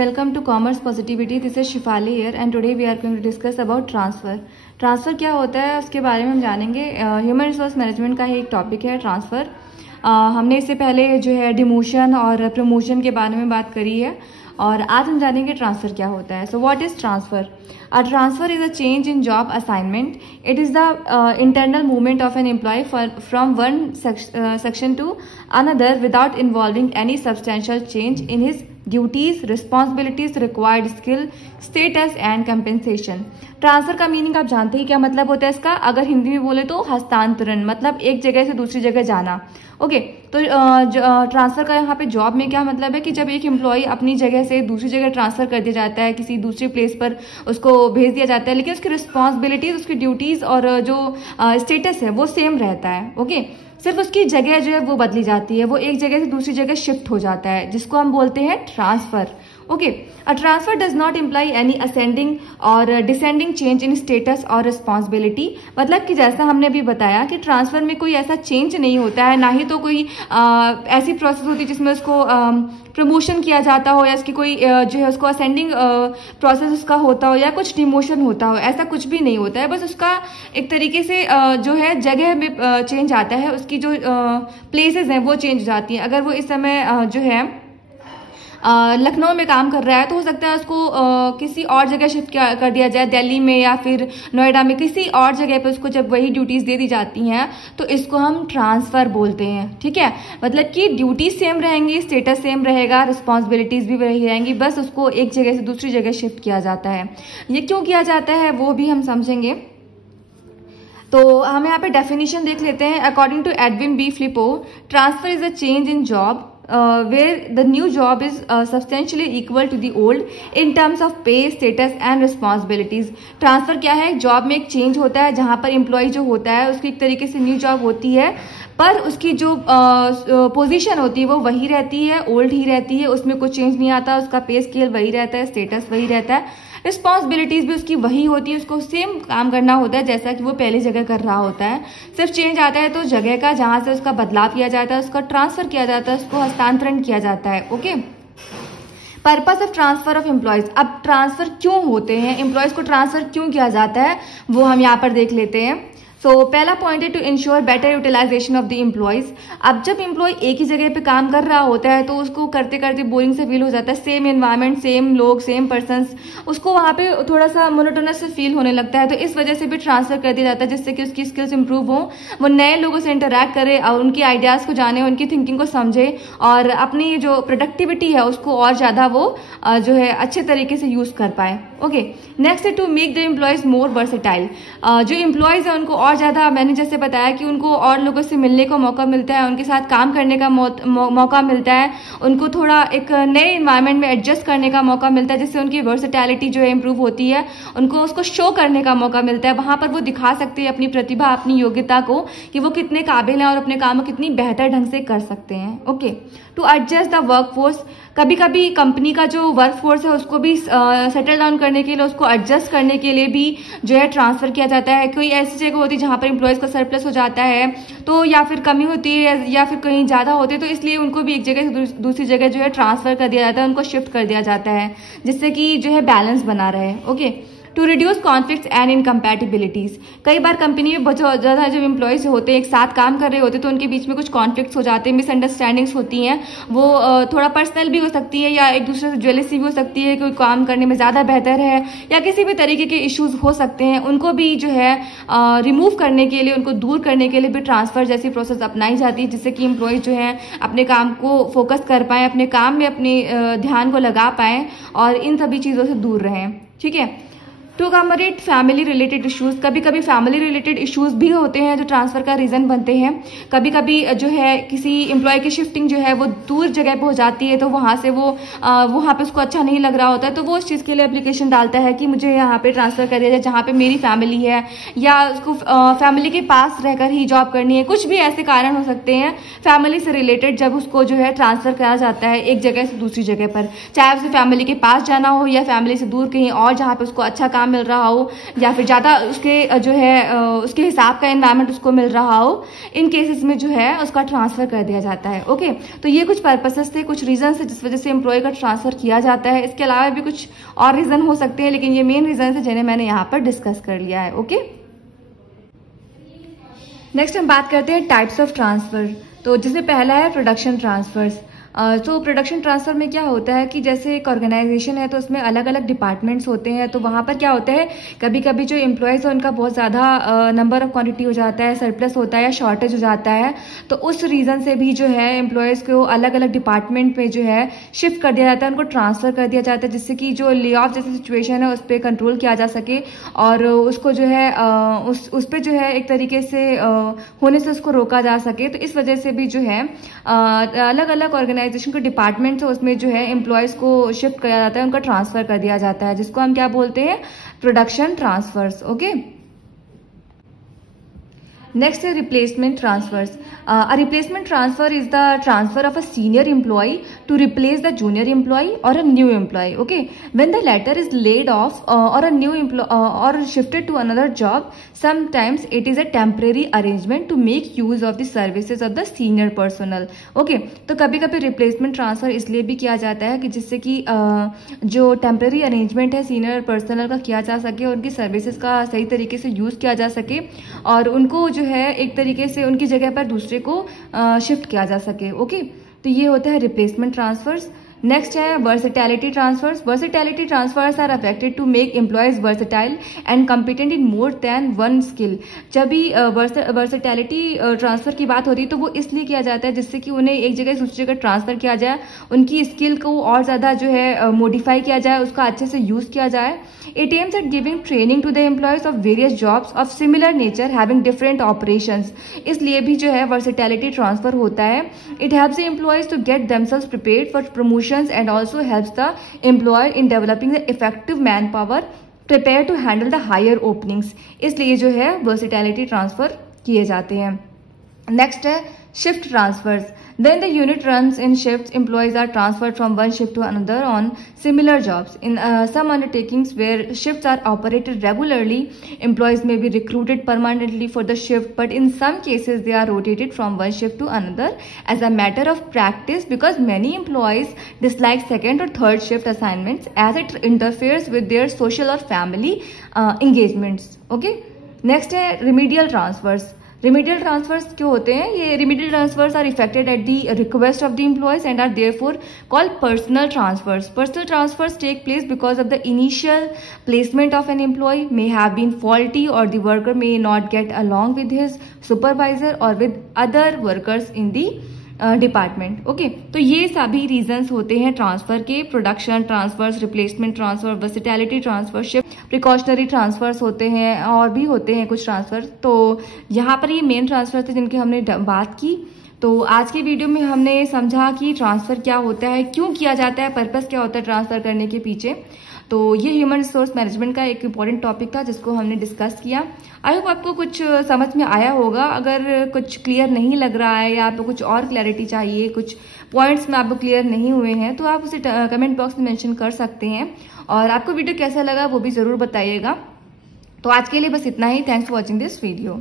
welcome to Commerce Positivity. This is Shifali here and today we are going to discuss about transfer. Transfer क्या होता है उसके बारे में हम जानेंगे. ह्यूमन रिसोर्स मैनेजमेंट का ही एक टॉपिक है ट्रांसफ़र. हमने इससे पहले जो है डिमोशन और प्रमोशन के बारे में बात करी है और आज हम जानेंगे ट्रांसफ़र क्या होता है. So what is transfer? A transfer is a change in job assignment. It is the internal movement of an employee from one section to another without involving any substantial change in his duties, responsibilities, required skill, status and compensation. Transfer का meaning आप जानते ही क्या मतलब होता है इसका. अगर हिंदी में बोले तो हस्तांतरण, मतलब एक जगह से दूसरी जगह जाना. ओके तो ट्रांसफर का यहाँ पे जॉब में क्या मतलब है कि जब एक एम्प्लॉय अपनी जगह से दूसरी जगह ट्रांसफर कर दिया जाता है, किसी दूसरी प्लेस पर उसको भेज दिया जाता है, लेकिन उसकी रिस्पॉन्सिबिलिटीज, उसकी ड्यूटीज और जो स्टेटस है वो सेम रहता है. ओके सिर्फ उसकी जगह जो है वो बदली जाती है, वो एक जगह से दूसरी जगह शिफ्ट हो जाता है, जिसको हम बोलते हैं transfer. Okay a transfer does not imply any ascending और डिसेंडिंग चेंज इन स्टेटस और रिस्पॉन्सिबिलिटी. मतलब कि जैसा हमने अभी बताया कि ट्रांसफर में कोई ऐसा चेंज नहीं होता है, ना ही तो कोई ऐसी प्रोसेस होती है जिसमें उसको प्रमोशन किया जाता हो या इसकी कोई जो है उसको असेंडिंग प्रोसेस उसका होता हो या कुछ डिमोशन होता हो. ऐसा कुछ भी नहीं होता है. बस उसका एक तरीके से जो है जगह में चेंज आता है, उसकी जो प्लेसेस हैं वो चेंज हो जाती हैं. अगर वो इस समय जो है लखनऊ में काम कर रहा है तो हो सकता है उसको किसी और जगह शिफ्ट कर दिया जाए, दिल्ली में या फिर नोएडा में, किसी और जगह पे उसको जब वही ड्यूटीज दे दी जाती हैं तो इसको हम ट्रांसफर बोलते हैं. ठीक है, मतलब कि ड्यूटीज सेम रहेंगी, स्टेटस सेम रहेगा, रिस्पॉन्सिबिलिटीज भी वही रहेंगी, बस उसको एक जगह से दूसरी जगह शिफ्ट किया जाता है. ये क्यों किया जाता है वो भी हम समझेंगे. तो हम यहाँ पे डेफिनेशन देख लेते हैं. According to Edwin B Flippo, transfer is a change in job where the new job is substantially equal to the old in terms of pay, status and responsibilities. Transfer क्या है? जॉब में एक change होता है जहां पर employ जो होता है उसकी एक तरीके से न्यू जॉब होती है, पर उसकी जो पोजीशन होती है वो वही रहती है, ओल्ड ही रहती है, उसमें कुछ चेंज नहीं आता. उसका पे स्केल वही रहता है, स्टेटस वही रहता है, रिस्पॉन्सिबिलिटीज भी उसकी वही होती है, उसको सेम काम करना होता है जैसा कि वो पहली जगह कर रहा होता है. सिर्फ चेंज आता है तो जगह का, जहां से उसका बदलाव किया जाता है, उसका ट्रांसफर किया जाता है, उसको हस्तांतरण किया जाता है. Okay purpose of transfer of employees. अब ट्रांसफर क्यों होते हैं, एम्प्लॉयज को ट्रांसफर क्यों किया जाता है वो हम यहाँ पर देख लेते हैं. सो पहला पॉइंट है to ensure better utilisation of the employees. अब जब एम्प्लॉय एक ही जगह पे काम कर रहा होता है तो उसको करते करते बोरिंग से फील हो जाता है. सेम एनवायरनमेंट, सेम लोग, सेम पर्सन्स, उसको वहाँ पे थोड़ा सा मोनोटोनस फील होने लगता है. तो इस वजह से भी ट्रांसफर कर दिया जाता है जिससे कि उसकी स्किल्स इंप्रूव हो, वो नए लोगों से इंटरैक्ट करे और उनकी आइडियाज को जाने, उनकी थिंकिंग को समझे और अपनी जो प्रोडक्टिविटी है उसको और ज्यादा वो जो है अच्छे तरीके से यूज कर पाए. ओके नेक्स्ट है to make the employees more versatile. जो एम्प्लॉयज है उनको और ज्यादा, मैंने जैसे बताया कि उनको और लोगों से मिलने का मौका मिलता है, उनके साथ काम करने का मौका मिलता है, उनको थोड़ा एक नए एनवायरनमेंट में एडजस्ट करने का मौका मिलता है, जिससे उनकी वर्सेटैलिटी जो है इंप्रूव होती है. उनको उसको शो करने का मौका मिलता है, वहां पर वो दिखा सकते हैं अपनी प्रतिभा, अपनी योग्यता को कि वो कितने काबिल हैं और अपने काम को कितनी बेहतर ढंग से कर सकते हैं. Okay to adjust the workforce. कभी कभी कंपनी का जो वर्कफोर्स है उसको भी सेटल डाउन करने के लिए, उसको एडजस्ट करने के लिए भी जो है ट्रांसफर किया जाता है. कोई ऐसी जगह होती है जहां पर एम्प्लॉयज का सरप्लस हो जाता है तो या फिर कमी होती है या फिर कहीं ज्यादा होती है, तो इसलिए उनको भी एक जगह से दूसरी जगह जो है ट्रांसफर कर दिया जाता है, उनको शिफ्ट कर दिया जाता है जिससे कि जो है बैलेंस बना रहे. Okay to reduce conflicts and incompatibilities. कई बार कंपनी में बहुत ज्यादा जब एम्प्लॉयज होते हैं एक साथ काम कर रहे होते हैं तो उनके बीच में कुछ कॉन्फ्लिक्ट्स हो जाते हैं, मिसअंडरस्टैंडिंग्स होती हैं, वो थोड़ा पर्सनल भी हो सकती है या एक दूसरे से जेलसी भी हो सकती है, कोई काम करने में ज्यादा बेहतर है या किसी भी तरीके के इश्यूज हो सकते हैं. उनको भी जो है रिमूव करने के लिए, उनको दूर करने के लिए भी ट्रांसफर जैसी प्रोसेस अपनाई जाती है जिससे कि एम्प्लॉयज जो है अपने काम को फोकस कर पाए, अपने काम में अपने ध्यान को लगा पाए और इन सभी चीजों से दूर रहें. ठीक है to accommodate family related issues. कभी कभी फैमिली रिलेटेड इश्यूज भी होते हैं जो ट्रांसफर का रीजन बनते हैं. कभी कभी जो है किसी एम्प्लॉय की शिफ्टिंग जो है वो दूर जगह पे हो जाती है तो वहां से वो वहां पे उसको अच्छा नहीं लग रहा होता है तो वो उस चीज के लिए एप्लीकेशन डालता है कि मुझे यहाँ पे ट्रांसफर कर दिया जाए जहाँ पे मेरी फैमिली है, या उसको फैमिली के पास रहकर ही जॉब करनी है. कुछ भी ऐसे कारण हो सकते हैं फैमिली से रिलेटेड जब उसको जो है ट्रांसफर करा जाता है एक जगह से दूसरी जगह पर, चाहे उसे फैमिली के पास जाना हो या फैमिली से दूर कहीं और जहाँ पे उसको अच्छा काम मिल रहा हो या फिर ज़्यादा उसके जो है उसके हिसाब का एनवायरनमेंट उसको मिल रहा हो, इन केसेस में जो है उसका ट्रांसफ़र कर दिया जाता है। ओके, तो ये कुछ पर्पसेस थे, कुछ रीजन है जिस वजह से एम्प्लॉय का ट्रांसफ़र किया जाता है। इसके अलावा भी कुछ और रीज़न हो सकते हैं, लेकिन ये मेन रीज़न है जिन्हें मैंने यहाँ पर डिस्कस कर लिया है। ओके, नेक्स्ट हम बात करते हैं टाइप्स ऑफ ट्रांसफ़र। तो जिसमें पहला है प्रोडक्शन ट्रांसफर्स। तो प्रोडक्शन ट्रांसफ़र में क्या होता है कि जैसे एक ऑर्गेनाइजेशन है तो उसमें अलग अलग डिपार्टमेंट्स होते हैं, तो वहाँ पर क्या होता है कभी कभी जो एम्प्लॉयज़ है उनका बहुत ज़्यादा नंबर ऑफ क्वांटिटी हो जाता है, सरप्लस होता है या शॉर्टेज हो जाता है, तो उस रीज़न से भी जो है एम्प्लॉयज़ को अलग अलग डिपार्टमेंट में जो है शिफ्ट कर दिया जाता है, उनको ट्रांसफ़र कर दिया जाता है, जिससे कि जो ले ऑफ जैसी सिचुएशन है उस पर कंट्रोल किया जा सके और उसको जो है उस पर जो है एक तरीके से होने से उसको रोका जा सके। तो इस वजह से भी जो है अलग अलग ऑर्गेनाइजेशन के डिपार्टमेंट है उसमें जो है एम्प्लॉयज़ को शिफ्ट किया जाता है, उनका ट्रांसफ़र कर दिया जाता है, जिसको हम क्या बोलते हैं, प्रोडक्शन ट्रांसफर्स। ओके, नेक्स्ट है replacement transfers. A replacement transfer is the transfer of a senior employee to replace the junior employee or a new employee. Okay, when the latter is laid off or a new employee or shifted to another job, sometimes it is a temporary arrangement to make use of the services of the senior personnel. Okay, तो कभी कभी replacement transfer इसलिए भी किया जाता है कि जिससे कि जो टेम्परेरी अरेंजमेंट है सीनियर पर्सनल का किया जा सके, उनकी सर्विसेज का सही तरीके से यूज़ किया जा सके और उनको जो है एक तरीके से उनकी जगह पर दूसरे को शिफ्ट किया जा सके। ओके, तो ये होता है रिप्लेसमेंट ट्रांसफर्स। नेक्स्ट है versatility transfers. Versatility transfers are affected to make employees versatile and competent in more than one skill. जब भी वर्सेटैलिटी ट्रांसफर की बात होती है तो वो इसलिए किया जाता है जिससे कि उन्हें एक जगह से दूसरी जगह ट्रांसफर किया जाए, उनकी स्किल को और ज़्यादा जो है मॉडिफाई किया जाए, उसका अच्छे से यूज़ किया जाए। It aims at giving training to the employees of various jobs of similar nature having different operations. इसलिए भी जो है versatility transfer होता है। It helps the employees to get themselves prepared for promotions and also helps the employer in developing the effective manpower prepared to handle the higher openings. इसलिए जो है versatility transfer किए जाते हैं। नेक्स्ट है shift transfers. Then the unit runs in shifts. Employees are transferred from one shift to another on similar jobs. In some undertakings where shifts are operated regularly, employees may be recruited permanently for the shift, but in some cases they are rotated from one shift to another as a matter of practice because many employees dislike second or third shift assignments as it interferes with their social or family engagements. Okay. Next है remedial transfers. Remedial transfers क्यों होते हैं? ये remedial transfers are effected at the request of the employees and are therefore called personal transfers. Personal transfers take place because of the initial placement of an employee may have been faulty or the worker may not get along with his supervisor or with other workers in the department. Okay, तो ये सभी reasons होते हैं transfer के. Production transverse, replacement transfer, versatility transfer, shift, precautionary transfers होते हैं और भी होते हैं कुछ ट्रांसफर. तो यहाँ पर ये मेन ट्रांसफर थे जिनकी हमने बात की. तो आज की वीडियो में हमने समझा कि ट्रांसफर क्या होता है, क्यों किया जाता है, पर्पस क्या होता है ट्रांसफर करने के पीछे. तो ये ह्यूमन रिसोर्स मैनेजमेंट का एक इम्पॉर्टेंट टॉपिक था जिसको हमने डिस्कस किया. आई होप आपको कुछ समझ में आया होगा. अगर कुछ क्लियर नहीं लग रहा है या आपको कुछ और क्लैरिटी चाहिए, कुछ पॉइंट्स में आपको क्लियर नहीं हुए हैं, तो आप उसे कमेंट बॉक्स में मेंशन कर सकते हैं. और आपको वीडियो कैसा लगा वो भी ज़रूर बताइएगा. तो आज के लिए बस इतना ही. Thanks for watching this video.